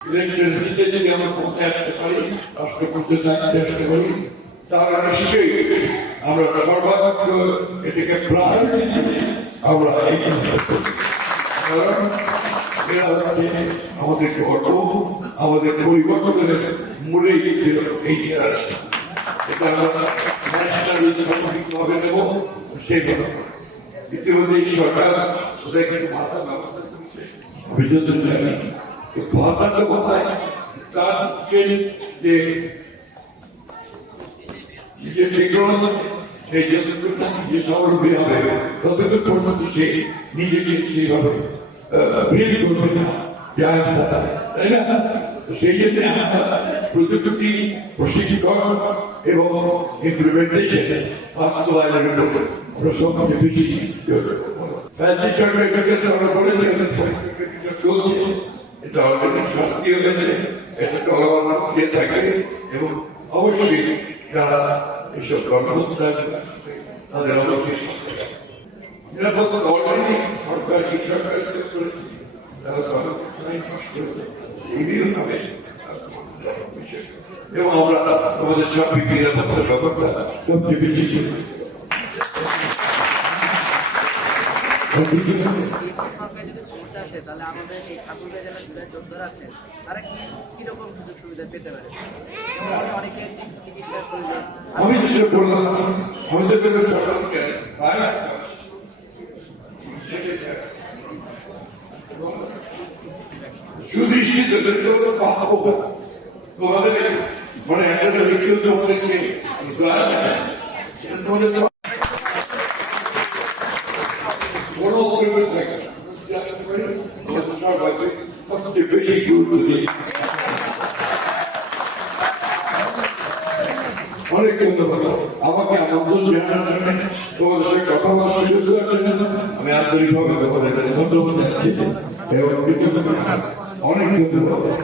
Election জিতে যদি আমরা পৌঁছে আসতে পারি, রাষ্ট্র করতে চেষ্টা করি, তাহলে নিশ্চয়ই আমরা সর্বাত্মক এটাকে প্রায়োরিটি আমরা আমাদের গর্ব, আমাদের পরিবর্তনের মূলেই ছিল এই এটা আমরা সামগ্রিকভাবে নেব সেগুলো। ইতিমধ্যে এই সরকার ওদের কিন্তু ভাতা ব্যবস্থা করছে, আমি যত জানি ভাতাটা কোথায় তার যে নিজের টেকনোলজি সেই যতটুকু যে স্বাবলম্বী হবে ততটুকু পর্যন্ত সে নিজেকে সেইভাবে ফিল করবে না, তাই না? সেই জন্য প্রযুক্তি প্রশিক্ষণ এবং ইমপ্লিমেন্টেশন বাস্তবায়নের উপরে আমরা সবচেয়ে বেশি রাজ্য সরকার আমরা বলেছিলাম চলছে, এটা অলরেডি শাস্তি হয়েছে, এটা চলমান দিয়ে থাকে এবং অবশ্যই যারা এইসব কর্মসংস্থা তাদের অবশ্যই নিরাপত্তা অলরেডি সরকার কি সরকার করেছে, তারা হবে এবং আমরা আমাদের সার্বিক নিরাপত্তার ব্যাপারটা সবচেয়ে বেশি আমি যেটা বললাম আমাদের সুদৃষ্টিতে তোমাদের মানে একটা ব্যক্তি তোমাদেরকে বড় পরিবার থাকে সবচেয়ে বেশি গুরুত্ব দিই। অনেক ধন্যবাদ আমাকে আমন্ত্রণ জানানোর জন্য, তোমাদের সাথে কথা বলার সুযোগ দেওয়ার জন্য আমি আন্তরিকভাবে ধন্যবাদ জানাচ্ছি এবং অনেক ধন্যবাদ।